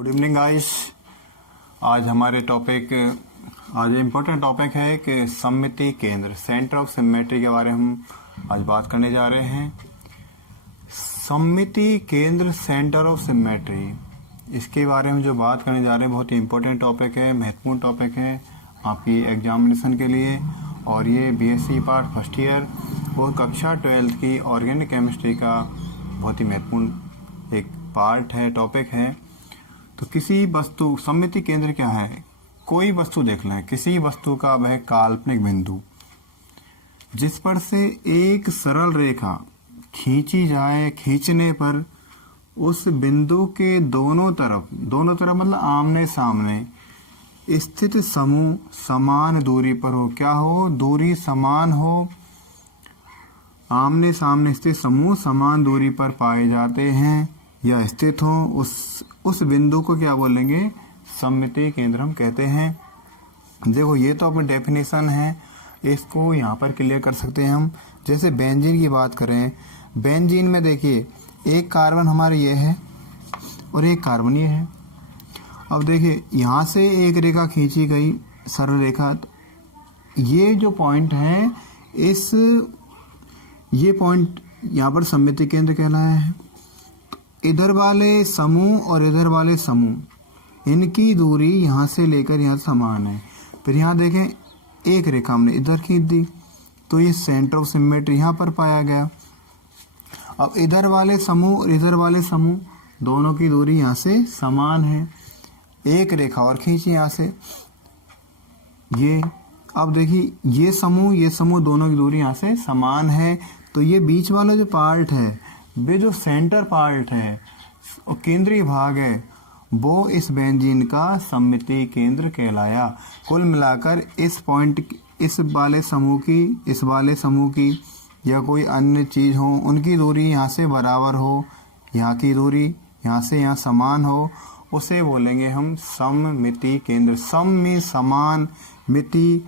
Good evening guys. आज important topic है कि सममिति केंद्र, सेंटर ऑफ सिमेट्री के बारे में हम आज बात करने जा रहे हैं। सममिति केंद्र, सेंटर ऑफ सिमेट्री, इसके बारे में जो बात करने जा रहे हैं बहुत ही इम्पोर्टेंट टॉपिक है, महत्वपूर्ण टॉपिक है आपकी एग्जामिनेशन के लिए। और ये बीएससी पार्ट फर्स्ट ईयर और कक्षा 12th की ऑर्गेनिक केमिस्ट्री का बहुत ही महत्वपूर्ण एक पार्ट है, टॉपिक है। तो किसी वस्तु, सममिति केंद्र क्या है? कोई वस्तु देख लें, किसी वस्तु का वह काल्पनिक बिंदु जिस पर से एक सरल रेखा खींची जाए, खींचने पर उस बिंदु के दोनों तरफ मतलब आमने सामने स्थित समूह समान दूरी पर हो। क्या हो? दूरी समान हो। आमने सामने स्थित समूह समान दूरी पर पाए जाते हैं या स्थित हो, उस बिंदु को क्या बोलेंगे? सममिति केंद्र हम कहते हैं। देखो ये तो अपनी डेफिनेशन है, इसको यहाँ पर क्लियर कर सकते हैं हम। जैसे बेंजीन की बात करें, बेंजीन में देखिए एक कार्बन हमारे ये है और एक कार्बन ये है। अब देखिए यहाँ से एक रेखा खींची गई, सरल रेखा, तो ये जो पॉइंट है, ये पॉइंट यहाँ पर सममिति केंद्र कहलाया है। इधर वाले समूह और इधर वाले समूह, इनकी दूरी यहाँ से लेकर यहाँ समान है। फिर यहाँ देखें एक रेखा हमने इधर खींच दी, तो ये सेंटर ऑफ सिमेट्री यहाँ पर पाया गया। अब इधर वाले समूह और इधर वाले समूह दोनों की दूरी यहाँ से समान है। एक रेखा और खींची यहाँ से ये। अब देखिए ये समूह दोनों की दूरी यहाँ से समान है। तो ये बीच वाला जो पार्ट है, वे जो सेंटर पार्ट है और केंद्रीय भाग है, वो इस बेंजीन का सममिति केंद्र कहलाया। कुल मिलाकर इस पॉइंट, इस वाले समूह की या कोई अन्य चीज हो, उनकी दूरी यहाँ से बराबर हो, यहाँ की दूरी यहाँ से यहाँ समान हो, उसे बोलेंगे हम सममिति केंद्र। सम में समान, मिति,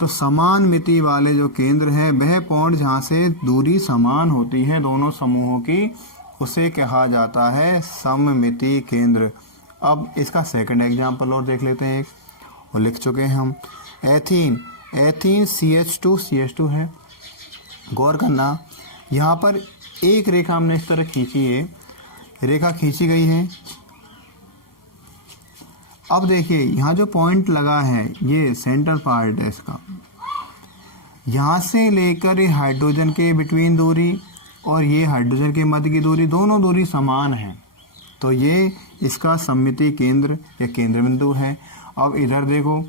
तो समान मिति वाले जो केंद्र है, वह पॉइंट जहाँ से दूरी समान होती है दोनों समूहों की, उसे कहा जाता है सममिति केंद्र। अब इसका सेकंड एग्जांपल और देख लेते हैं। एक वो लिख चुके हैं हम, एथीन CH2 है। गौर करना, यहाँ पर एक रेखा हमने इस तरह खींची है, रेखा खींची गई है। अब देखिए यहाँ जो पॉइंट लगा है, ये सेंटर पार्ट है इसका, यहाँ से लेकर ये हाइड्रोजन के बिटवीन दूरी और ये हाइड्रोजन के मध्य की दूरी, दोनों दूरी समान है। तो ये इसका सममिति केंद्र या केंद्र बिंदु है। अब इधर देखो,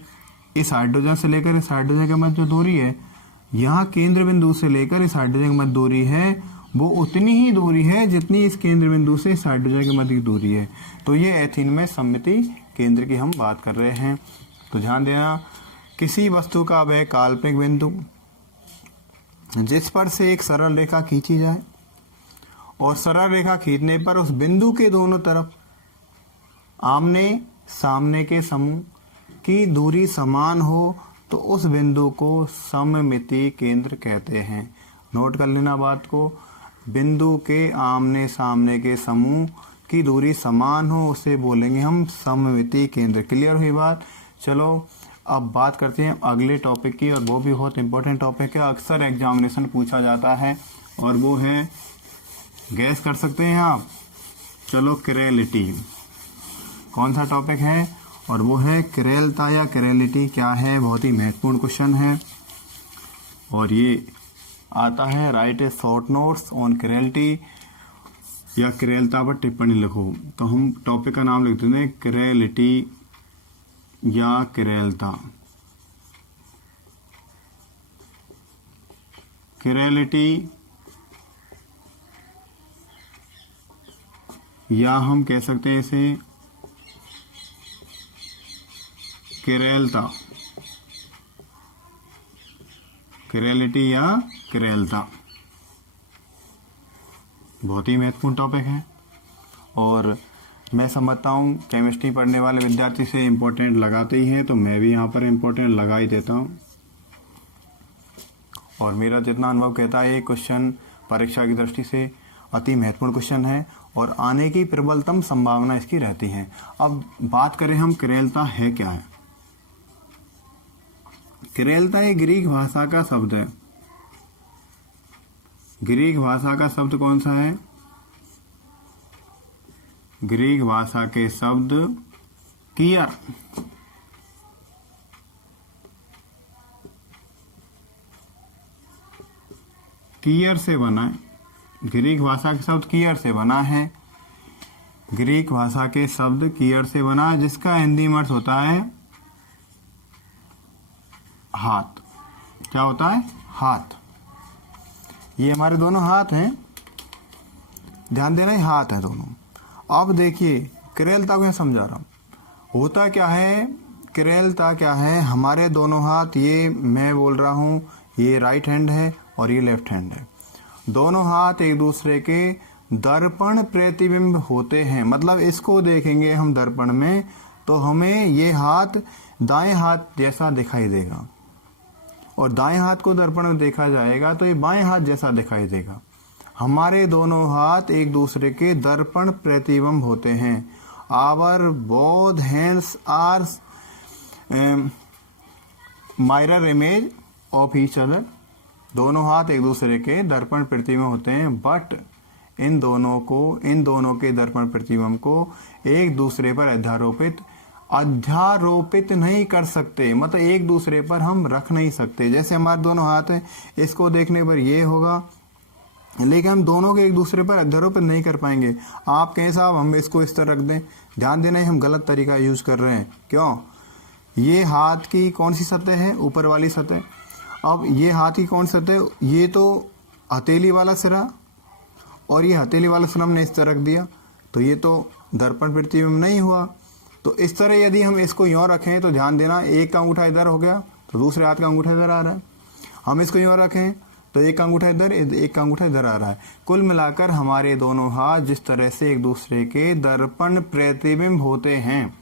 इस हाइड्रोजन से लेकर इस हाइड्रोजन के मध्य जो दूरी है, यहाँ केंद्र बिंदु से लेकर इस हाइड्रोजन के मध्य दूरी है, वो उतनी ही दूरी है जितनी इस केंद्र बिंदु से इस हाइड्रोजन के मध्य की दूरी है। तो ये एथीन में सममिति केंद्र की हम बात कर रहे हैं। तो ध्यान देना, किसी वस्तु का वह काल्पनिक बिंदु जिस पर से एक सरल रेखा खींची जाए और सरल रेखा खींचने पर उस बिंदु के दोनों तरफ आमने सामने के समूह की दूरी समान हो, तो उस बिंदु को सममिति केंद्र कहते हैं। नोट कर लेना बात को, बिंदु के आमने सामने के समूह की दूरी समान हो, उसे बोलेंगे हम सममिति केंद्र। क्लियर हुई बात? चलो अब बात करते हैं अगले टॉपिक की, और वो भी बहुत इंपॉर्टेंट टॉपिक है, अक्सर एग्जामिनेशन पूछा जाता है, और वो है, गैस कर सकते हैं आप? चलो, किरेलिटी। कौन सा टॉपिक है? और वो है किरेलता या किरेलिटी क्या है। बहुत ही महत्वपूर्ण क्वेश्चन है, और ये आता है right a short notes on chirality या किरेलता पर टिप्पणी लिखो। तो हम टॉपिक का नाम लिख देते हैं किरेलिटी या किरेलता। किरेलिटी या हम कह सकते हैं इसे किरेलता, किरेलिटी या किरेलता। बहुत ही महत्वपूर्ण टॉपिक है, और मैं समझता हूँ केमिस्ट्री पढ़ने वाले विद्यार्थी से इम्पोर्टेंट लगाते ही हैं, तो मैं भी यहाँ पर इम्पोर्टेंट लगा ही देता हूँ। और मेरा जितना अनुभव कहता है, ये क्वेश्चन परीक्षा की दृष्टि से अति महत्वपूर्ण क्वेश्चन है, और आने की प्रबलतम संभावना इसकी रहती है। अब बात करें हम क्रेलता है क्या है। क्रेलता एक ग्रीक भाषा का शब्द है। ग्रीक भाषा का शब्द कौन सा है? ग्रीक भाषा के शब्द कियर। कियर से बना है। ग्रीक भाषा के शब्द कियर से बना है। ग्रीक भाषा के शब्द कियर से बना है, जिसका हिंदी में अर्थ होता है हाथ। क्या होता है? हाथ। ये हमारे दोनों हाथ हैं, ध्यान देना, ये हाथ है दोनों। अब देखिए क्रेलता को मैं समझा रहा हूँ। होता क्या है, क्रेलता क्या है, हमारे दोनों हाथ, ये मैं बोल रहा हूँ, ये राइट हैंड है और ये लेफ्ट हैंड है। दोनों हाथ एक दूसरे के दर्पण प्रतिबिंब होते हैं। मतलब इसको देखेंगे हम दर्पण में तो हमें ये हाथ दाएं हाथ जैसा दिखाई देगा, और दाएं हाथ को दर्पण में देखा जाएगा तो ये बाएं हाथ जैसा दिखाई देगा। हमारे दोनों हाथ एक दूसरे के दर्पण प्रतिबिंब होते हैं। Our both hands are mirror image of each other. दोनों हाथ एक दूसरे के दर्पण प्रतिबिंब होते हैं, बट इन दोनों के दर्पण प्रतिबिंब को एक दूसरे पर अध्यारोपित नहीं कर सकते। मतलब एक दूसरे पर हम रख नहीं सकते। जैसे हमारे दोनों हाथ हैं, इसको देखने पर ये होगा, लेकिन हम दोनों के एक दूसरे पर अध्यारोपित नहीं कर पाएंगे। आप कहें साहब हम इसको इस तरह रख दें, ध्यान देना हम गलत तरीका यूज कर रहे हैं। क्यों? ये हाथ की कौन सी सतह है? ऊपर वाली सतह। अब ये हाथ की कौन सी सतह? ये तो हथेली वाला सिरा, और ये हथेली वाला सिरा हमने इस तरह रख दिया, तो ये तो दर्पण प्रतिबिंब नहीं हुआ। तो इस तरह यदि हम इसको यूँ रखें तो ध्यान देना, एक का अंगूठा इधर हो गया तो दूसरे हाथ का अंगूठा इधर आ रहा है। हम इसको यूँ रखें तो एक का अंगूठा इधर, एक का अंगूठा इधर आ रहा है। कुल मिलाकर हमारे दोनों हाथ जिस तरह से एक दूसरे के दर्पण प्रतिबिंब होते हैं,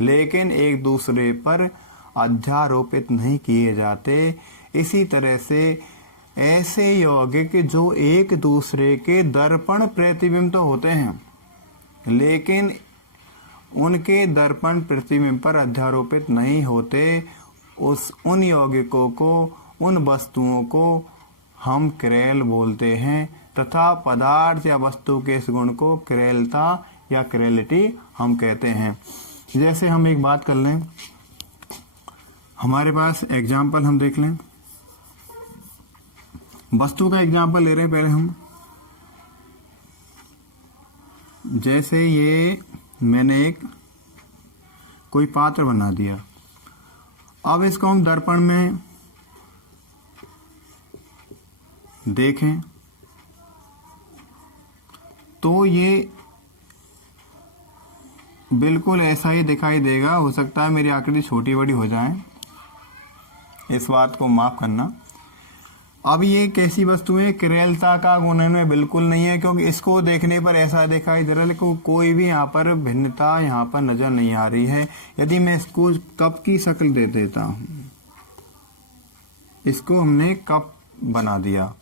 लेकिन एक दूसरे पर अध्यारोपित नहीं किए जाते, इसी तरह से ऐसे यौगिक जो एक दूसरे के दर्पण प्रतिबिंब तो होते हैं, लेकिन उनके दर्पण प्रतिबिंब पर अध्यारोपित नहीं होते, उन यौगिकों को, उन वस्तुओं को हम क्रेल बोलते हैं, तथा पदार्थ या वस्तु के इस गुण को क्रेलता या क्रेलिटी हम कहते हैं। जैसे हम एक बात कर लें, हमारे पास एग्जाम्पल हम देख लें, वस्तु का एग्जाम्पल ले रहे हैं पहले हम। जैसे ये मैंने एक कोई पात्र बना दिया, अब इसको हम दर्पण में देखें तो ये बिल्कुल ऐसा ही दिखाई देगा। हो सकता है मेरी आकृति छोटी बड़ी हो जाए, इस बात को माफ करना। अब ये कैसी वस्तु है? क्रेलता का गुण इनमें बिल्कुल नहीं है, क्योंकि इसको देखने पर ऐसा दिखाई दे रहा है, लेकिन कोई भी यहाँ पर भिन्नता यहाँ पर नजर नहीं आ रही है। यदि मैं इसको कप की शक्ल दे देता हूँ, इसको हमने कप बना दिया,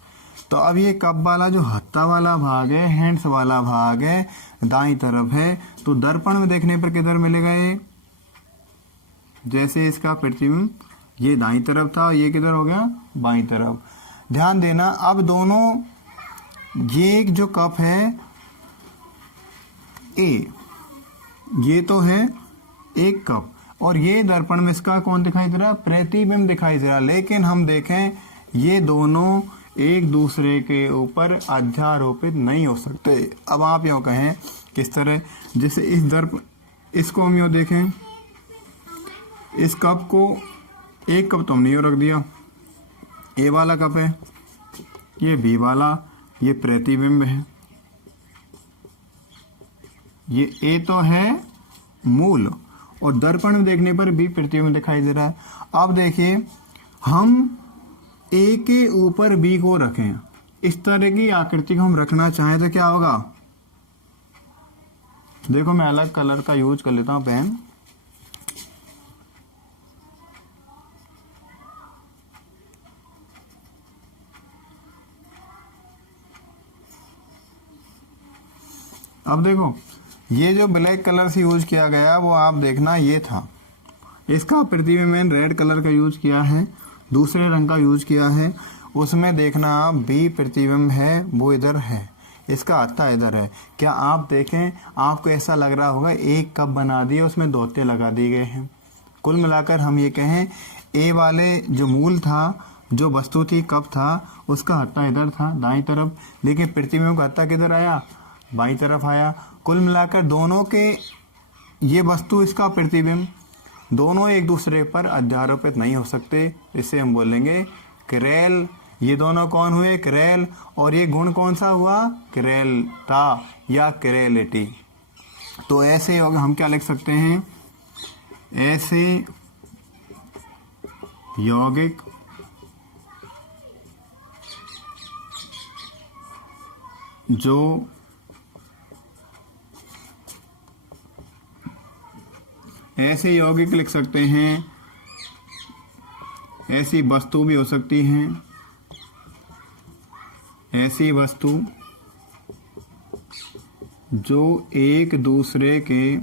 तो अब ये कप वाला जो हत्था वाला भाग है, हैंड्स वाला भाग है, दाईं तरफ है, तो दर्पण में देखने पर किधर मिलेगा? ये जैसे इसका प्रतिबिंब ये दाईं तरफ था, ये किधर हो गया? बाईं तरफ। ध्यान देना, अब दोनों, ये जो कप है ये तो है एक कप, और ये दर्पण में इसका कौन दिखाई दे रहा? प्रतिबिंब दिखाई दे रहा। लेकिन हम देखें ये दोनों एक दूसरे के ऊपर अध्यारोपित नहीं हो सकते। अब आप यूँ कहें किस तरह, जैसे इस दर्पण, इसको हम यूँ देखें, इस कप को, एक कप तो हमने यूँ रख दिया, ए वाला कप है, ये बी वाला, ये प्रतिबिंब है, ये ए तो है मूल, और दर्पण में देखने पर बी प्रतिबिंब दिखाई दे रहा है। अब देखिए हम ए के ऊपर बी को रखें, इस तरह की आकृति को हम रखना चाहें तो क्या होगा? देखो मैं अलग कलर का यूज कर लेता हूं, पेन। अब देखो ये जो ब्लैक कलर से यूज किया गया वो आप देखना ये था, इसका प्रतिबिंब मैंने रेड कलर का यूज किया है, दूसरे रंग का यूज किया है, उसमें देखना आप बी प्रतिबिंब है वो इधर है, इसका हत्था इधर है। क्या आप देखें आपको ऐसा लग रहा होगा एक कप बना दिया उसमें दोते लगा दिए गए हैं। कुल मिलाकर हम ये कहें ए वाले जो मूल था, जो वस्तु थी कप था, उसका हत्था इधर था दाईं तरफ, लेकिन प्रतिबिंब का हत्था किधर आया, बाईं तरफ आया। कुल मिलाकर दोनों के ये वस्तु इसका प्रतिबिंब दोनों एक दूसरे पर अध्यारोपित नहीं हो सकते, इसे हम बोलेंगे क्रेल। ये दोनों कौन हुए, क्रेल। और ये गुण कौन सा हुआ, क्रेलता या क्रेलिटी। तो ऐसे हम क्या लिख सकते हैं, ऐसे यौगिक जो ऐसे यौगिक लिख सकते हैं, ऐसी वस्तु भी हो सकती हैं, ऐसी वस्तु जो एक दूसरे के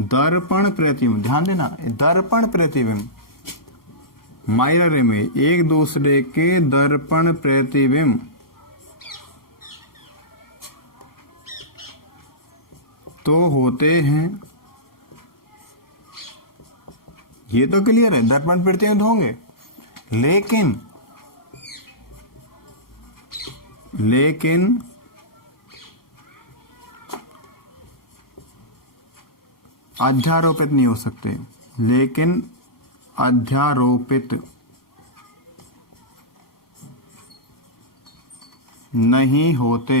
दर्पण प्रतिबिंब, ध्यान देना दर्पण प्रतिबिंब, माइरर इमेज, एक दूसरे के दर्पण प्रतिबिंब तो होते हैं। ये तो क्लियर है, दर्पण प्रतिबिंब होंगे, लेकिन अध्यारोपित नहीं हो सकते, लेकिन अध्यारोपित नहीं होते।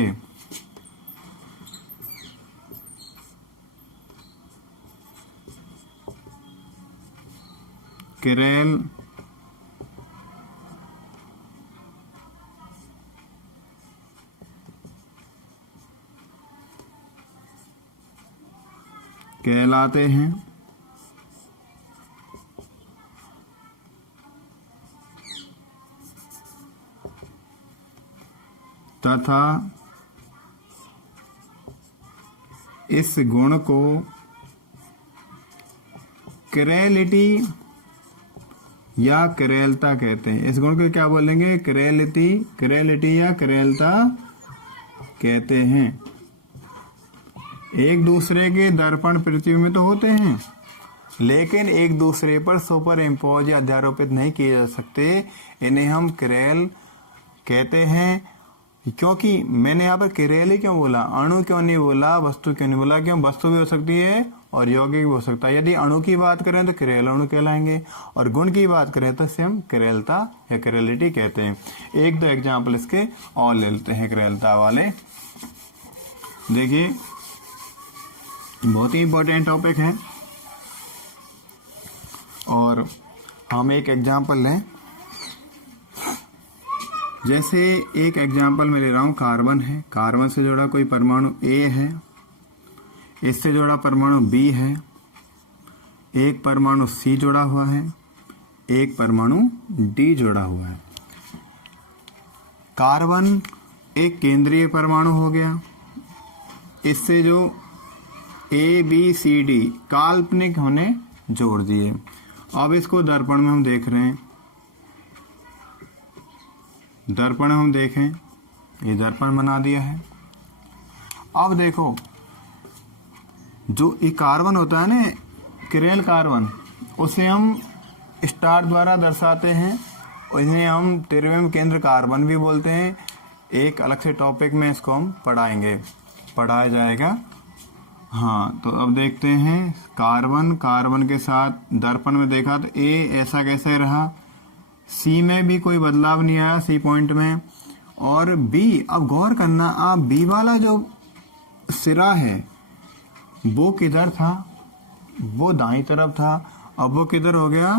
क्रेल कहलाते हैं। तथा इस गुण को क्रेलिटी या क्रेलता कहते हैं। इस गुण को क्या बोलेंगे, क्रेलिटी या क्रेलता कहते हैं। एक दूसरे के दर्पण प्रतिबिंब में तो होते हैं, लेकिन एक दूसरे पर सुपर इम्पोज या अध्यारोपित नहीं किए जा सकते, इन्हें हम क्रेल कहते हैं। क्योंकि मैंने यहाँ पर क्रेल ही क्यों बोला, अणु क्यों नहीं बोला, वस्तु क्यों नहीं बोला, क्यों वस्तु भी हो सकती है और यौगिक भी हो सकता है। यदि अणु की बात करें तो क्रेल अणु कहलाएंगे, और गुण की बात करें तो इसे हम क्रेलता या क्रेलिटी कहते हैं। एक दो एग्जाम्पल इसके और ले लेते हैं क्रेलता वाले। देखिए बहुत ही इंपॉर्टेंट टॉपिक है, और हम एक एग्जाम्पल लें। जैसे एक एग्जाम्पल मैं ले रहा हूँ, कार्बन है, कार्बन से जुड़ा कोई परमाणु ए है, इससे जुड़ा परमाणु बी है, एक परमाणु सी जुड़ा हुआ है, एक परमाणु डी जुड़ा हुआ है। कार्बन एक केंद्रीय परमाणु हो गया, इससे जो ए बी सी डी काल्पनिक हमने जोड़ दिए। अब इसको दर्पण में हम देख रहे हैं, दर्पण हम देखें, ये दर्पण बना दिया है। अब देखो जो ये कार्बन होता है ना, क्रेल कार्बन, उसे हम स्टार द्वारा दर्शाते हैं, उन्हें हम त्रिविम केंद्र कार्बन भी बोलते हैं। एक अलग से टॉपिक में इसको हम पढ़ाया जाएगा। हाँ, तो अब देखते हैं कार्बन के साथ दर्पण में देखा तो ए ऐसा कैसे रहा, सी में भी कोई बदलाव नहीं आया, सी पॉइंट में, और बी, अब गौर करना आप, बी वाला जो सिरा है वो किधर था, वो दाईं तरफ था, अब वो किधर हो गया,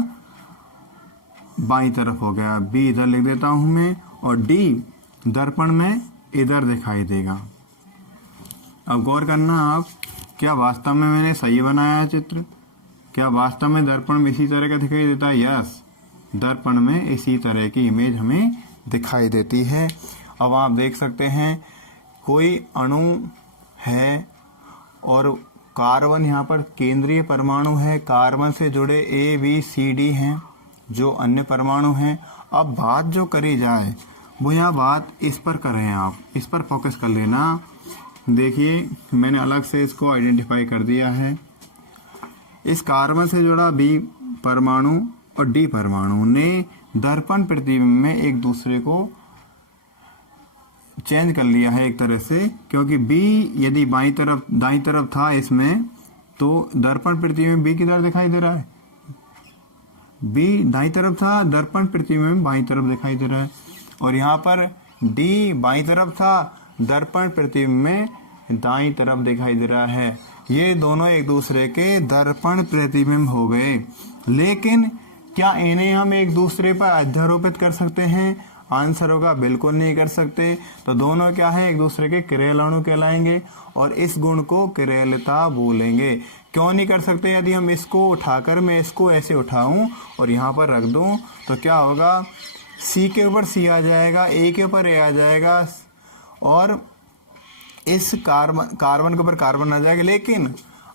बाईं तरफ हो गया। बी इधर लिख देता हूं मैं, और डी दर्पण में इधर दिखाई देगा। अब गौर करना आप, क्या वास्तव में मैंने सही बनाया है चित्र, क्या वास्तव में दर्पण में इसी तरह का दिखाई देता है? यस, दर्पण में इसी तरह की इमेज हमें दिखाई देती है। अब आप देख सकते हैं कोई अणु है और कार्बन यहाँ पर केंद्रीय परमाणु है, कार्बन से जुड़े ABCD हैं जो अन्य परमाणु हैं। अब बात जो करी जाए वो यहाँ बात इस पर कर रहे हैं, आप इस पर फोकस कर लेना। देखिए मैंने अलग से इसको आइडेंटिफाई कर दिया है। इस कार्बन से जुड़ा B परमाणु और D परमाणु ने दर्पण प्रतिबिंब में एक दूसरे को चेंज कर लिया है एक तरह से, क्योंकि B यदि दाईं तरफ था इसमें तो दर्पण प्रतिबिंब B की तरफ दिखाई दे रहा है। B दाईं तरफ था, दर्पण प्रतिबिंब बाईं तरफ दिखाई दे रहा है। और यहाँ पर D बाईं तरफ था, दर्पण प्रतिबिंब में दाईं तरफ दिखाई दे रहा है। ये दोनों एक दूसरे के दर्पण प्रतिबिंब हो गए। लेकिन क्या इन्हें हम एक दूसरे पर अध्यारोपित कर सकते हैं? आंसर होगा बिल्कुल नहीं कर सकते। तो दोनों क्या है, एक दूसरे के किरेल अणु कहलाएंगे और इस गुण को किरेलता बोलेंगे। क्यों नहीं कर सकते? यदि हम इसको उठाकर मैं इसको ऐसे उठाऊं और यहाँ पर रख दूं तो क्या होगा, C के ऊपर C आ जाएगा, A के ऊपर A आ जाएगा और इस कार्बन के ऊपर कार्बन आ जाएगा। लेकिन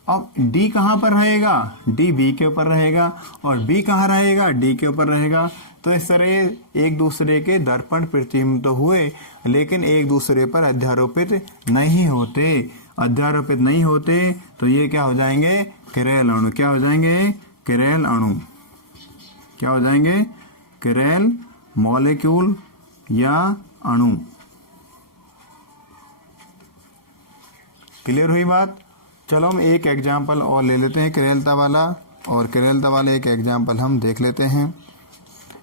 अब D कहाँ पर रहेगा? D B के ऊपर रहेगा और B कहाँ रहेगा? D के ऊपर रहेगा। तो इस तरह एक दूसरे के दर्पण प्रतिबिंब तो हुए लेकिन एक दूसरे पर अध्यारोपित नहीं होते। अध्यारोपित नहीं होते तो ये क्या हो जाएंगे? किरेल अणु। क्या हो जाएंगे? किरेल अणु। क्या हो जाएंगे? किरेल मॉलिक्यूल या अणु। क्लियर हुई बात? चलो हम एक एग्जाम्पल और ले लेते हैं किरेलता वाला, और किरेलता वाले एक एग्जाम्पल हम देख लेते हैं।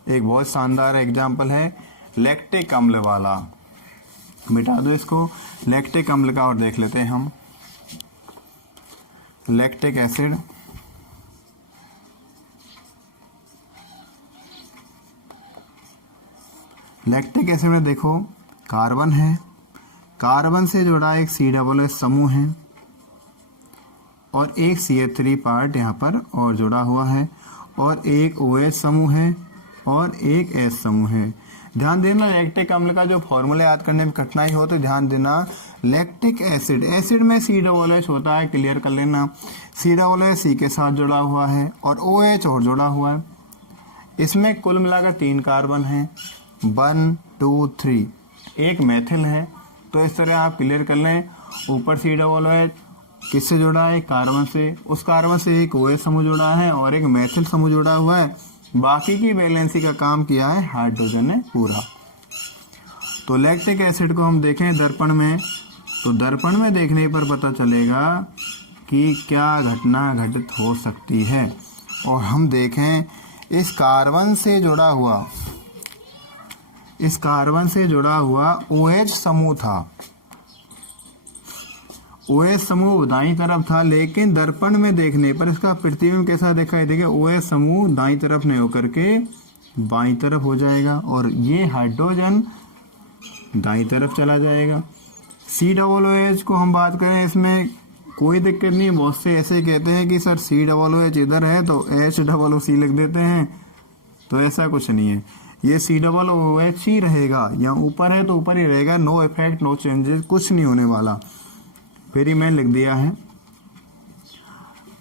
एक बहुत शानदार एग्जाम्पल है लैक्टिक अम्ल वाला। मिटा दो इसको। लैक्टिक अम्ल का और देख लेते हैं हम। लैक्टिक एसिड, लैक्टिक एसिड में देखो कार्बन है, कार्बन से जुड़ा एक COOH समूह है और एक CH3 पार्ट यहाँ पर और जुड़ा हुआ है और एक OH समूह है और एक H समूह है। ध्यान देना लैक्टिक अम्ल का जो फॉर्मूला याद करने में कठिनाई हो तो ध्यान देना। लैक्टिक एसिड, एसिड में COOH होता है, क्लियर कर लेना। COOH C के साथ जुड़ा हुआ है और OH और जुड़ा हुआ है। इसमें कुल मिलाकर 3 कार्बन हैं, 1 2 3, एक मेथिल है। तो इस तरह आप क्लियर कर लें। ऊपर COOH किससे जुड़ा है? कार्बन से। उस कार्बन से एक OH समूह जुड़ा है और एक मेथिल समूह जुड़ा हुआ है। बाकी की वैलेंसी का काम किया है हाइड्रोजन ने पूरा। तो लैक्टिक एसिड को हम देखें दर्पण में, तो दर्पण में देखने पर पता चलेगा कि क्या घटना घटित हो सकती है। और हम देखें इस कार्बन से जुड़ा हुआ OH समूह था। OH समूह दाईं तरफ था, लेकिन दर्पण में देखने पर इसका प्रतिबिंब कैसा दिखाई देगा? OH समूह दाईं तरफ नहीं होकर के बाईं तरफ हो जाएगा और ये हाइड्रोजन दाईं तरफ चला जाएगा। COOH को हम बात करें, इसमें कोई दिक्कत नहीं। बहुत से ऐसे कहते हैं कि सर COOH इधर है तो HOOC लिख देते हैं, तो ऐसा कुछ नहीं है। ये COOH ही रहेगा, यहाँ ऊपर है तो ऊपर ही रहेगा। नो इफेक्ट, नो चेंजेस, कुछ नहीं होने वाला। फिर ही मैं लिख दिया है।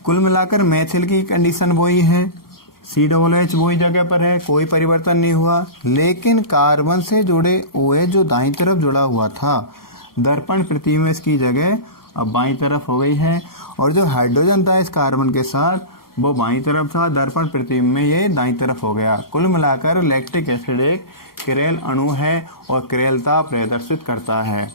कुल मिलाकर मेथिल की कंडीशन वही है, COOH वही जगह पर है, कोई परिवर्तन नहीं हुआ। लेकिन कार्बन से जुड़े OH जो दाईं तरफ जुड़ा हुआ था, दर्पण प्रतिबिंब में इसकी जगह अब बाईं तरफ हो गई है और जो हाइड्रोजन था इस कार्बन के साथ वो बाईं तरफ था, दर्पण प्रतिबिंब में ये दाईं तरफ हो गया। कुल मिलाकर लैक्टिक एसिड एक किरेल अणु है और किरेलता प्रदर्शित करता है,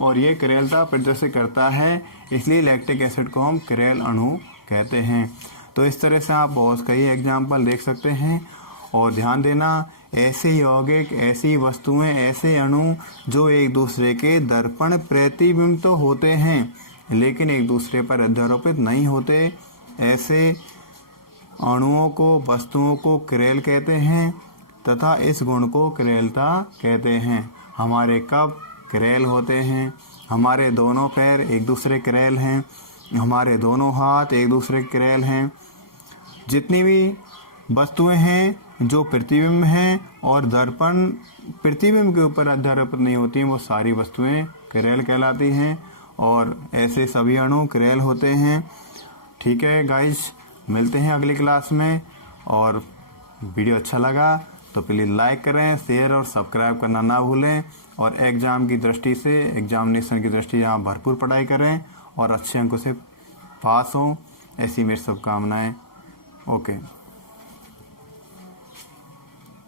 और ये किरेलता प्रदर्शित करता है, इसलिए लैक्टिक एसिड को हम किरेल अणु कहते हैं। तो इस तरह से आप बहुत कई एग्जाम्पल देख सकते हैं। और ध्यान देना, ऐसे यौगिक, ऐसी वस्तुएं, ऐसे अणु जो एक दूसरे के दर्पण प्रतिबिंब तो होते हैं लेकिन एक दूसरे पर अध्यारोपित नहीं होते, ऐसे अणुओं को, वस्तुओं को किरेल कहते हैं तथा इस गुण को किरेलता कहते हैं। हमारे कप किरेल होते हैं, हमारे दोनों पैर एक दूसरे किरेल हैं, हमारे दोनों हाथ एक दूसरे किरेल हैं। जितनी भी वस्तुएं हैं जो प्रतिबिंब हैं और दर्पण प्रतिबिंब के ऊपर आधारित नहीं होती हैं, वो सारी वस्तुएं क्रेल कहलाती हैं और ऐसे सभी अणु क्रेल होते हैं। ठीक है गाइस, मिलते हैं अगली क्लास में। और वीडियो अच्छा लगा तो प्लीज़ लाइक करें, शेयर और सब्सक्राइब करना ना भूलें। और एग्ज़ाम की दृष्टि से, एग्जामिनेशन की दृष्टि से यहाँ भरपूर पढ़ाई करें और अच्छे अंकों से पास हों, ऐसी मेरी शुभकामनाएं। ओके।